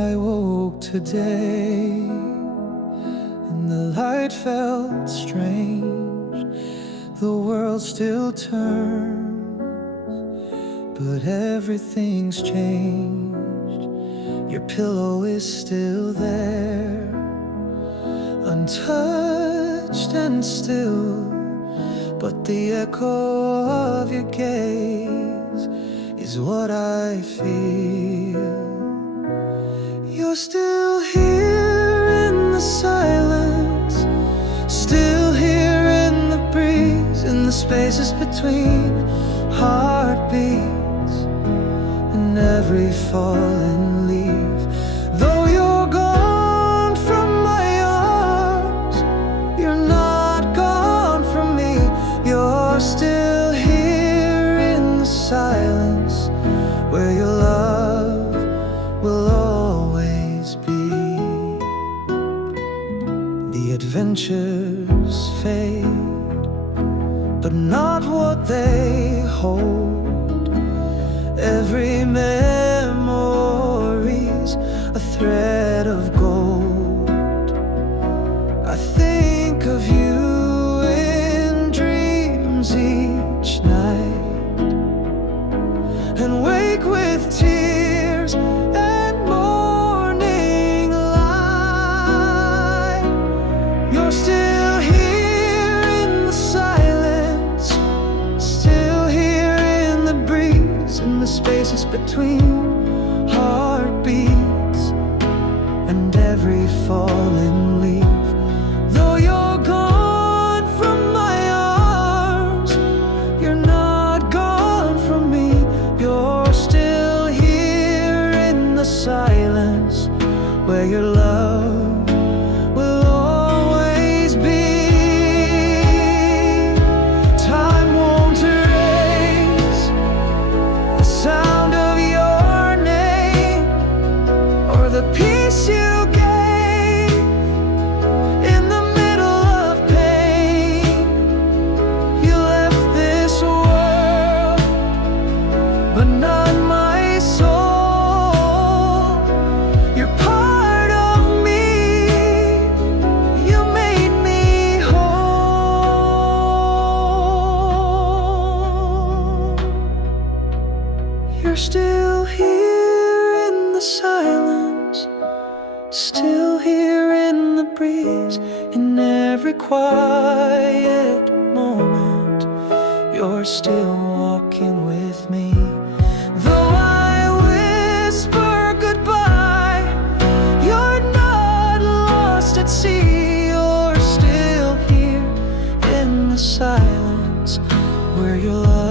I woke today and the light felt strange. The world still turns, but everything's changed. Your pillow is still there, untouched and still, but the echo of your gaze is what I feel. You're still here in the silence, still here in the breeze, in the spaces between heartbeats and every fallen leaf. Though you're gone from my arms, you're not gone from me. You're still here in the silence, where your love will always be. The adventures fade, but not what they hold. Every memory's a thread of gold. I think of you in dreams each night, and wake with tears and morning light. You're still here in the silence, still here in the breeze, in the spaces between heartbeats and every fallen leaf. Though you're gone from my arms, you're not gone from me. You're still here in the silence, where your love will always be. Time won't erase the sound of your name, or the peace you gave in the middle of pain. You left this world, but not my soul. You're part of me, you made me whole. You're still here in the silence, still here in the breeze, in every quiet moment. You're still walking with me. Though I whisper goodbye, you're not lost at sea. You're still here in the silence, where your love